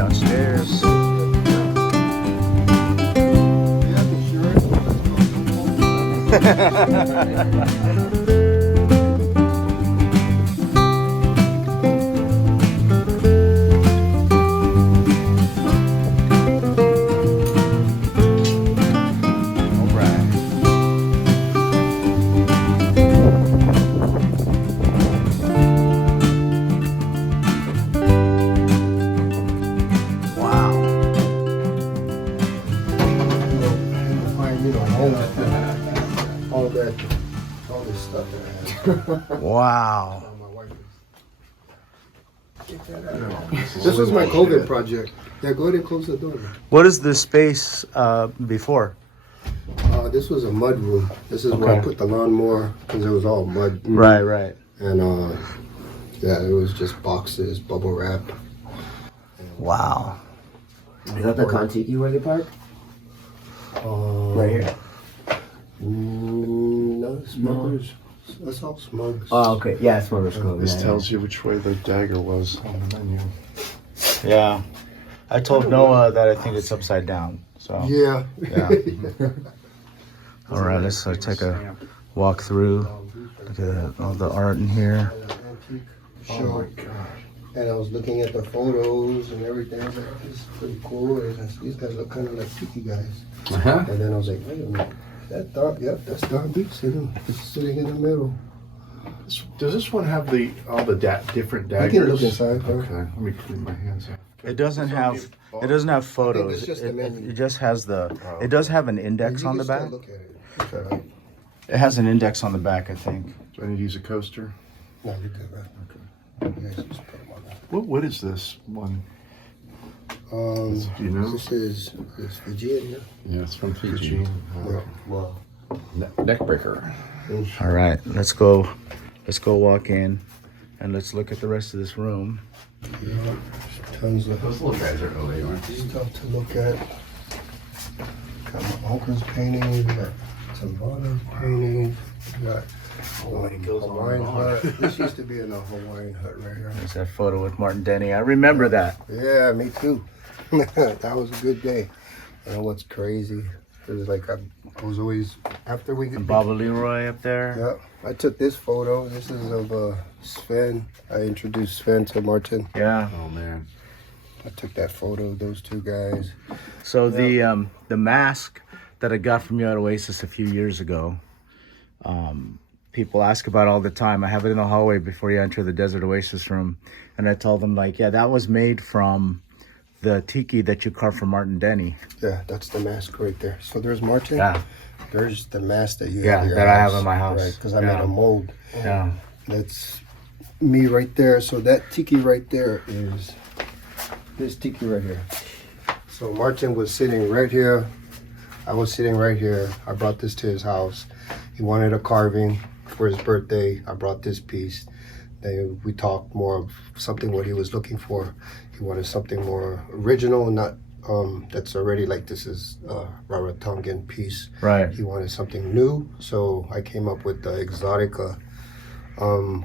downstairs. All this stuff that I have. Wow. This was my COVID project. Yeah, go ahead and close the door. What is this space before? This was a mud room. This is where I put the lawnmower because it was all mud. Right, right. And yeah, it was just boxes, bubble wrap. Wow. Is that the Kontiki where they park? Right here. No, smokers. That's all smokers. Oh, okay. Yeah, smokers club. This tells you which way the dagger was on the menu. Yeah. I told Noah that I think it's upside down. So Yeah. yeah. All right, let's take a walk through. Look at all the art in here. Oh my god. And I was looking at the photos and everything. I was like, this is pretty cool. These guys look kind of like tiki guys. Uh-huh. And And then I was like, wait a minute. That's Don Beach sitting in the middle. Does this one have all the different daggers? You can look inside. Okay, let me clean my hands up. It doesn't have photos. it's just the menu. It just has it does have an index on the back. Look at it. Okay. It has an index on the back, I think. Do I need to use a coaster? No, you're good, right? Okay. You guys just put them on that. What is this one? Do you know? This is Fijian, yeah? Yeah, it's from Fiji. Well, Neck breaker. All right, let's go walk in and let's look at the rest of this room. yeah, tons of Those little guys are OA, aren't they? stuff to look at. Got my uncle's paintings, got some Savannah's paintings, got Hawaiian hut. This used to be in a Hawaiian hut right here. There's that photo with Martin Denny. I remember that. Yeah, me too. That was a good day. You know what's crazy? It was like I was always after we And Baba Leroy up there. Yeah, I took this photo. This is of Sven. I introduced Sven to Martin. Yeah. Oh man. I took that photo of those two guys. So the mask that I got from you at Oasis a few years ago, people ask about all the time. I have it in the hallway before you enter the Desert Oasis room, and I told them like, yeah, that was made from the tiki that you carved from Martin Denny. Yeah, that's the mask right there. So there's Martin. Yeah. There's the mask that you Yeah, have in your that I house. have in my house. Right, because I Yeah. made a mold. Yeah. That's me right there. So that tiki right there is this tiki right here. So Martin was sitting right here. I was sitting right here. I brought this to his house. He wanted a carving for his birthday. I brought this piece. Then we talked more of something what he was looking for. He wanted something more original, not that's already like this is a Rarotongan piece. Right. He wanted something new, so I came up with the exotica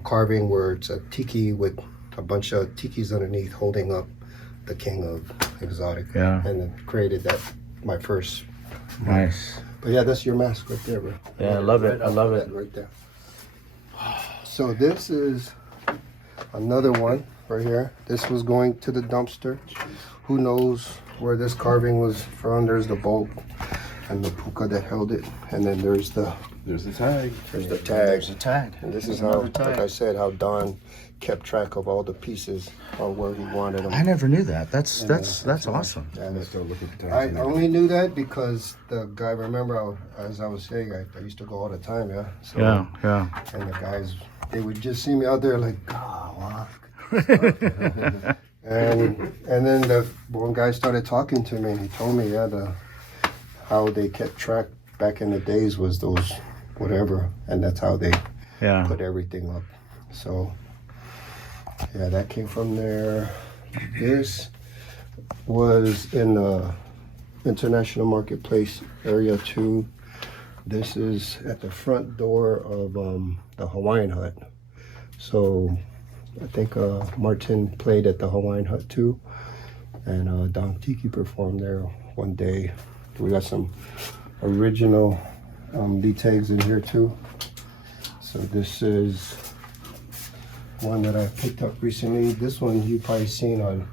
carving where it's a tiki with a bunch of tikis underneath holding up the king of exotica. Yeah. And then created that, my first. Nice. But yeah, that's your mask right there, bro. Yeah, I love it. I love it. Right there. So this is another one right here. This was going to the dumpster. Who knows where this carving was from? There's the bolt and the puka that held it, and then there's the tag. there's the tag. There's a tag. And this There's is how, another tag. like I said, how Don kept track of all the pieces on where he wanted them. I never knew that. That's awesome. And Let's go look at the I tags. only knew that because the guy. Remember, as I was saying, I used to go all the time. Yeah. So, Yeah, yeah. And the guys, they would just see me out there like, wow. And then the one guy started talking to me and he told me, yeah, how they kept track back in the days was those whatever, and that's how they Yeah. put everything up. So yeah, that came from there. This was in the International Marketplace area 2. This is at the front door of the Hawaiian hut. So I think Martin played at the Hawaiian hut too. And Donnoftiki performed there one day. We got some original tags in here too. So this is one that I picked up recently. This one you probably seen on,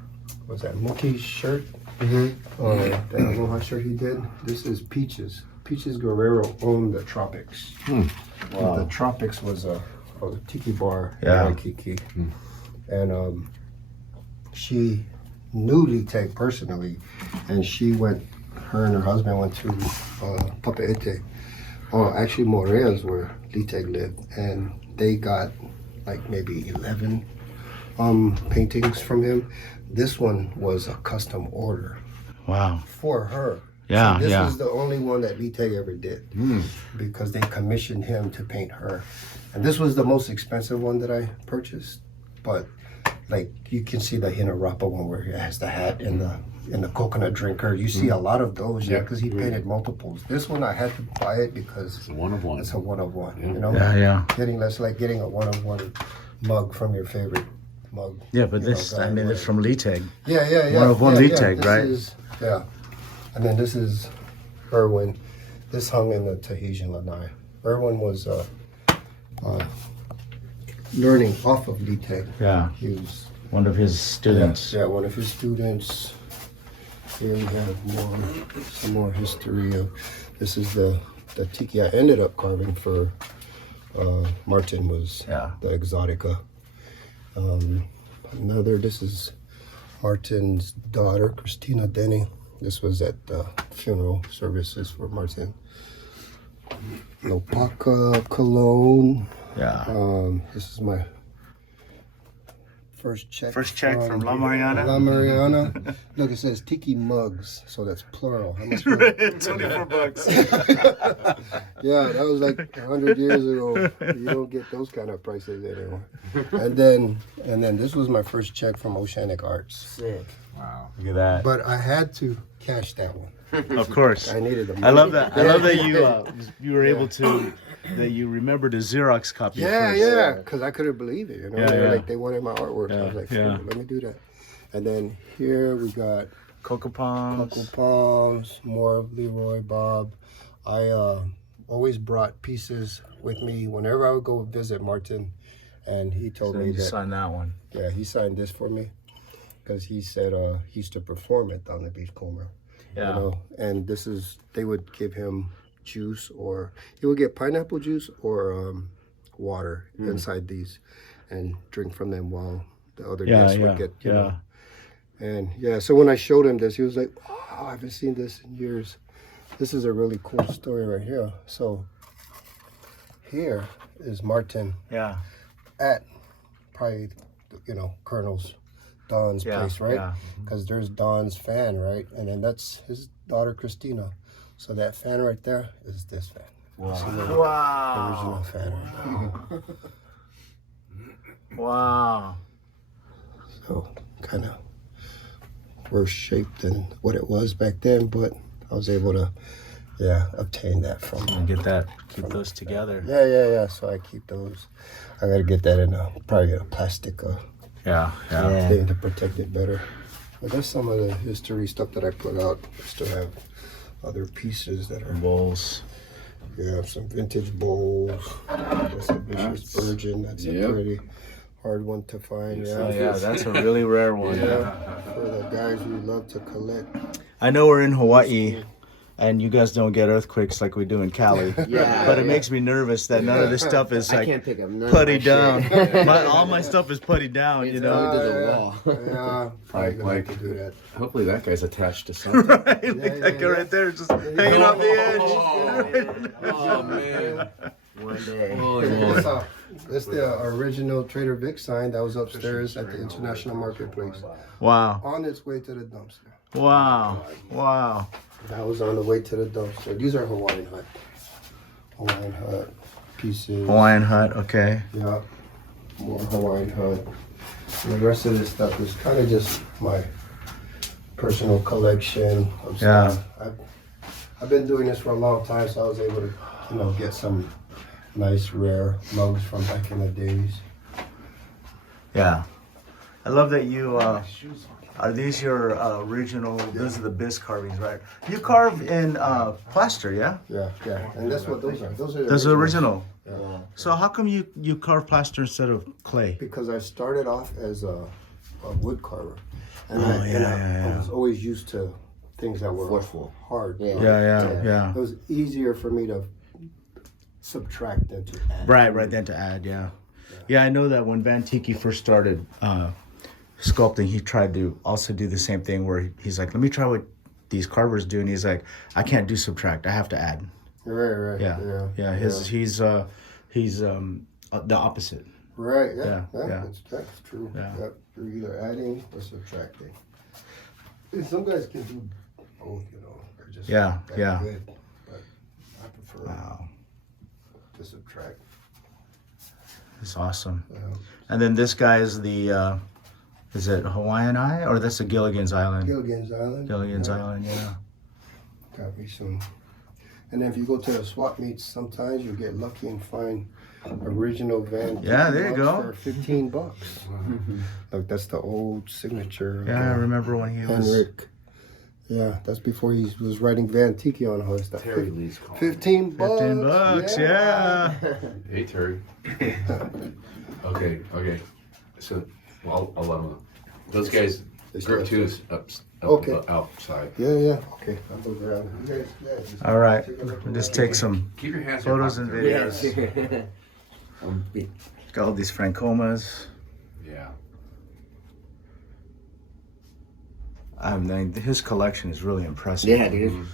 was that Mookie's shirt? That aloha shirt he did. This is Peaches. Peaches Guerrero owned the Tropics. Wow. The Tropics was a tiki bar in Yeah. Waikiki. And she knew Liteg personally, and her and her husband went to Papeete. Oh, actually Morea's where Liteg lived, and they got like maybe 11 paintings from him. This one was a custom order Wow. for her. Yeah, So this yeah. was the only one that Liteg ever did because they commissioned him to paint her. And this was the most expensive one that I purchased, but like you can see the Hinarapa one where it has the hat and the coconut drinker. You see a lot of those, because he painted multiples. This one I had to buy it because It's a one of one. it's a one of one. You know, Yeah. that's like getting a one of one mug from your favorite mug. Yeah, but you know, this, guy, I mean, it's from Liteg. Yeah. One of one yeah, Liteg, this right? is- yeah. And then this is Irwin. This hung in the Tahitian lanai. Irwin was learning off of Liteg. Yeah. He was One of his students. yeah, one of his students. Here we have some more history of. This is the tiki I ended up carving for Martin was the exotica. This is Martin's daughter, Christina Denny. This was at the funeral services for Martin. Lopaka Cologne. Yeah. This is my first check. First check from La Mariana? La Mariana. Look, it says tiki mugs, so that's plural. How much? $24. Yeah, that was like 100 years ago. You don't get those kind of prices anymore. And then this was my first check from Oceanic Arts. Sick. Wow. Look at that. But I had to cash that one. Of course. I needed the money. I love that. I Yeah. love that you were able to, that you remembered a Xerox copy first. Yeah, because I couldn't believe it. You know, Yeah. like they wanted my artwork. I was like, Yeah. let me do that. And then here we got Cocoa Palms. Cocoa Palms, more of Leroy Bob. I always brought pieces with me whenever I would go visit Martin, and he told So me you that signed that one. yeah, he signed this for me because he said he used to perform at donthebeachcomber. Yeah. You know, and they would give him juice, or he would get pineapple juice or water inside these and drink from them while the other guests would get, you know. And so when I showed him this, he was like, oh, I haven't seen this in years. This is a really cool story right here. So here is Martin Yeah. at probably, Colonel's Don's place, right? Yeah. Because there's Don's fan, right? And then that's his daughter, Christina. So that fan right there is this fan. Wow. See the original fan right there. Wow. So kind of worse shape than what it was back then, but I was able to, obtain that from And keep those together. Yeah. So I keep those. I gotta get that in probably a plastic Yeah. thing to protect it better. But that's some of the history stuff that I put out. I still have other pieces that are Bowls. some vintage bowls. That's a vicious virgin. That's a pretty hard one to find. Oh, yeah, that's a really rare one. Yeah, for the guys who love to collect. I know we're in Hawaii, and you guys don't get earthquakes like we do in Cali. Yeah. But it makes me nervous that none of this stuff is I like can't pick up none putty of my shit. down. All my stuff is putty down, you know. to the wall. Yeah, probably gonna Like- have to do that. Hopefully that guy's attached to something. Right, like that guy right there, just hanging off the edge. Oh man. One day. Holy moly. That's the original Trader Vic sign that was upstairs at the International Marketplace. Wow, On its way to the dumpster. wow. That was on the way to the dumpster. These are Hawaiian hut pieces. Hawaiian hut, okay. Yeah, more Hawaiian hut. And the rest of this stuff is kind of just my personal collection of stuff. I've been doing this for a long time, so I was able to, get some nice rare mugs from back in the days. Yeah. I love that you Are these your original? Those are the bisque carvings, right? You carve in plaster, yeah? Yeah, and that's what those are. Those are the Those are originals. original. Yeah. So how come you carve plaster instead of clay? Because I started off as a wood carver, and, Oh, I was always used to things that were Forceful. hard. Yeah. Yeah. It was easier for me to subtract than to add. Right then to add, yeah. Yeah, I know that when Van Tiki first started sculpting, he tried to also do the same thing where he's like, let me try what these carvers do, and he's like, I can't do subtract, I have to add. Right. Yeah. He's the opposite. Right. Yeah. That's true. Yeah. Yep. You're either adding or subtracting. And some guys can do both, you know. They're just Yeah. good, but I prefer Wow, to subtract. it's awesome. Yeah. And then this guy is the is it Hawaiian Eye or that's the Gilligan's Island? Gilligan's Island. Gilligan's Yeah. Island, yeah. Got me some. And then if you go to the swap meets, sometimes you get lucky and find original Van. Yeah, Tiki there you mugs go. For $15. Like that's the old signature. Yeah, I remember when he was. Henrik. Yeah, that's before he was writing Van Tiki on all his stuff. Terry Lee's calling. $15. $15, yeah. Hey, Terry. Okay. So I'll let them know. Those guys, group two's Okay. outside. Yeah. Okay, I'll go grab it. You guys, just All right, take a look we'll just around. take some Keep your hands in your photos and pockets. videos. Yeah. Got all these Francomas. Yeah. I mean, his collection is really impressive. Yeah, dude.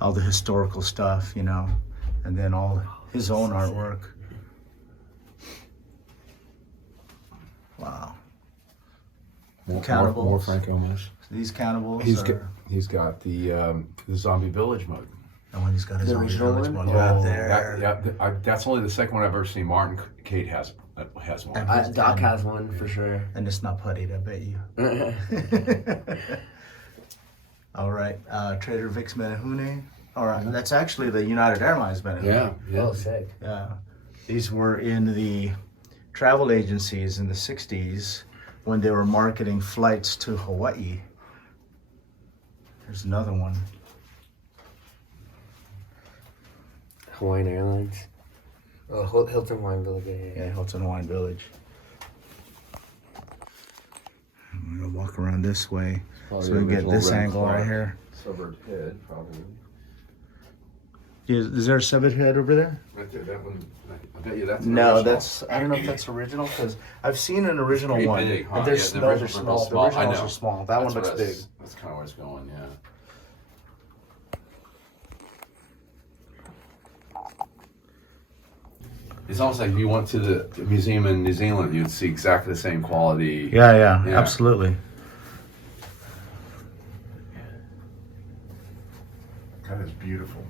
All the historical stuff, you know, and then all his own artwork. Wow. More Cannibals. Francomas. These cannibals He's got the Zombie Village mug. and when he's got his The own original village one? one right there. That's only the second one I've ever seen. Martin Kate has one. Doc has one for sure. And it's not puttied, I bet you. All right, Trader Vic's Menehune. All right, that's actually the United Airlines Menehune. Oh, sick. Yeah. These were in the travel agencies in the 60s when they were marketing flights to Hawaii. There's another one. Hawaiian Airlines. Oh, Hilton Hawaiian Village. Yeah, Hilton Hawaiian Village. I'm gonna walk around this way so we get this angle right here. Suburb head, probably. Is there a severed head over there? Right there, that one. I bet you that's. No, original. that's, I don't know if that's original because I've seen an original Pretty one. big, huh? But they're, Yeah, the no, they're originals are real small. The small. I originals know. are small. That one That's looks where big. That's kind of where it's going, yeah. It's almost like if you went to the museum in New Zealand, you'd see exactly the same quality. Yeah, Yeah. absolutely. That is beautiful.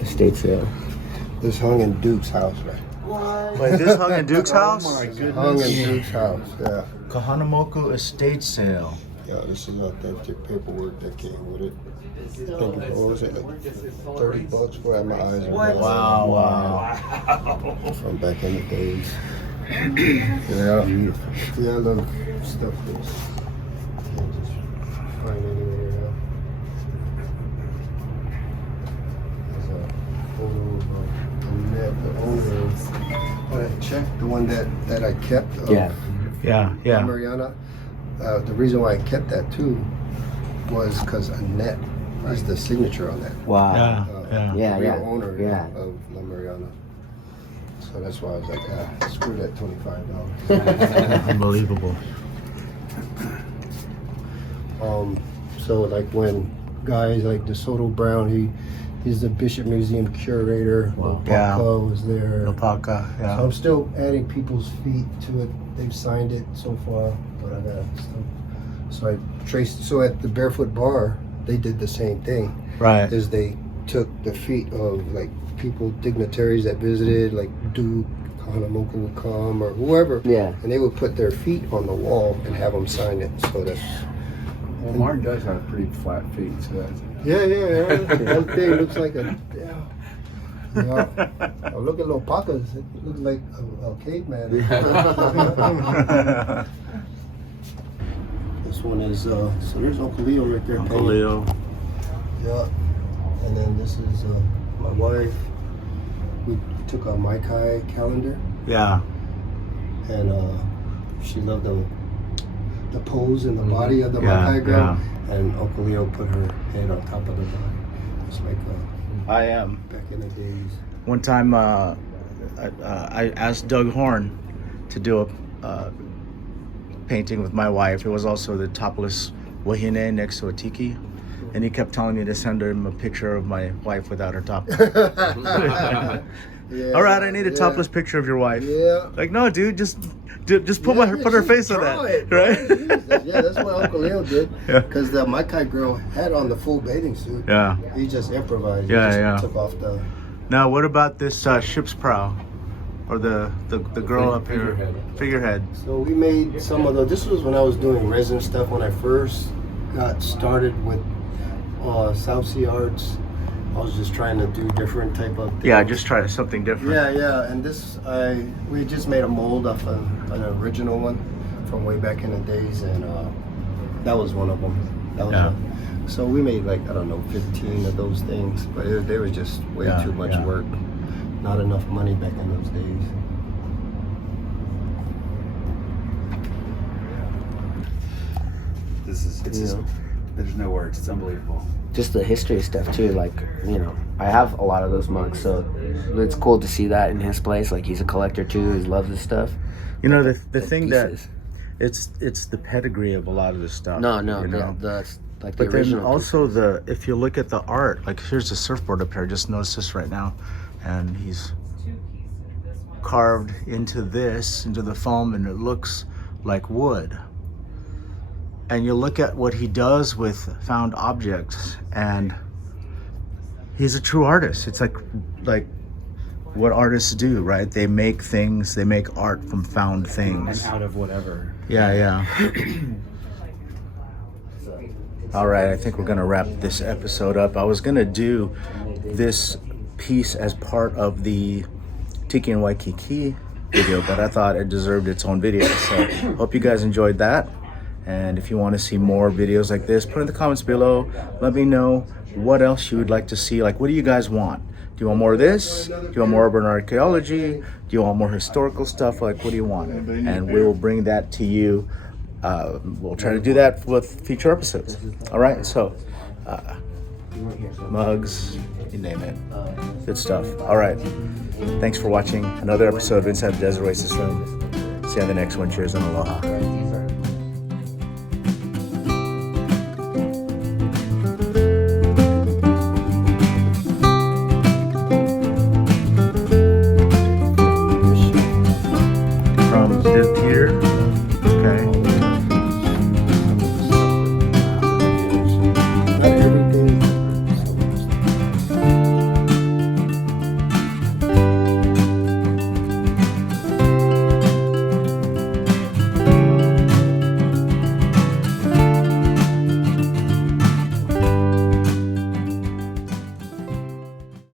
Estate sale. This hung in Duke's house, right? Wait, this hung in Duke's house? my goodness. Hung in Duke's house, yeah. Kahanamoku estate sale. Yeah, this is authentic paperwork that came with it. What was it, like $30 for it? My eyes are bad. Wow. From back in the days. Yeah, I love stuff that's can't just find anywhere now. There's a photo of the owner when I checked, the one that I kept of Yeah. Mariana. The reason why I kept that too was because Annette is the signature on that. Wow. Yeah. Yeah, the real yeah, owner yeah. of La Mariana. So that's why I was like, screw that $25. Unbelievable. So like when guys like DeSoto Brown, he's the Bishop Museum curator. Wow. Paca Yeah. was there. Lopaka, So yeah. I'm still adding people's feet to it. They've signed it so far, but I got stuff. So I traced. So at the Barefoot Bar, they did the same thing. Right. Is they took the feet of like people, dignitaries that visited, like Duke, Kahanamoku would come or whoever. Yeah. And they would put their feet on the wall and have them sign it. So that. Well, Martin does have pretty flat feet, so that's. Yeah. One thing looks like a. Yeah. Yeah. Oh, look at little pockets. It looks like a caveman. This one is, so there's Uncle Leo right there. Uncle painting. Leo. Yeah. And then this is my wife. We took a Maikai calendar, Yeah. and she loved the pose and the body of the Yeah, Maikai girl. yeah. And Uncle Leo put her head on top of the body. It's like I am. back in the days. One time, I asked Doug Horn to do a painting with my wife. It was also the topless wahine next to a tiki, and he kept telling me to send him a picture of my wife without her top. Yeah, All right, I need a yeah. topless picture of your wife. Yeah. Like, no, dude, just put her face on that, right? Yeah, that's what Uncle Leo did. Yeah. Because the Maikai girl had on the full bathing suit. Yeah. He just improvised. Yeah, he just yeah. took off the. Now, what about this ship's prow, or the girl up here, figurehead? So we made some of the. This was when I was doing resin stuff when I first got started with South Sea Arts. I was just trying to do different type of things. Yeah, just try something different. Yeah, and this we just made a mold off an original one from way back in the days, and that was one of them. That was Yeah. so we made like, I don't know, 15 of those things, but they were just way Yeah, too much yeah. work. Not enough money back in those days. It's just, there's no words. It's unbelievable. Just the history stuff too, like, you know, I have a lot of those mugs, so it's cool to see that in his place. Like, he's a collector too, he loves this stuff. You know, the thing pieces. that it's the pedigree of a lot of this stuff. No, you know? the like But the original. then also if you look at the art, like here's a surfboard up here. Just noticed this right now, and he's carved into the foam, and it looks like wood. And you look at what he does with found objects, and he's a true artist. It's like what artists do, right? They make things, they make art from found things. And out of whatever. Yeah. All right, I think we're gonna wrap this episode up. I was gonna do this piece as part of the Tiki and Waikiki video, but I thought it deserved its own video. So hope you guys enjoyed that. And if you want to see more videos like this, put in the comments below. Let me know what else you would like to see. Like, what do you guys want? Do you want more of this? Do you want more urban archaeology? Do you want more historical stuff? Like, what do you want? And we will bring that to you. We'll try to do that with future episodes. All right, so mugs, you name it. Good stuff. All right. Thanks for watching another episode of Inside the Desert Oasis Room. See you on the next one. Cheers and aloha.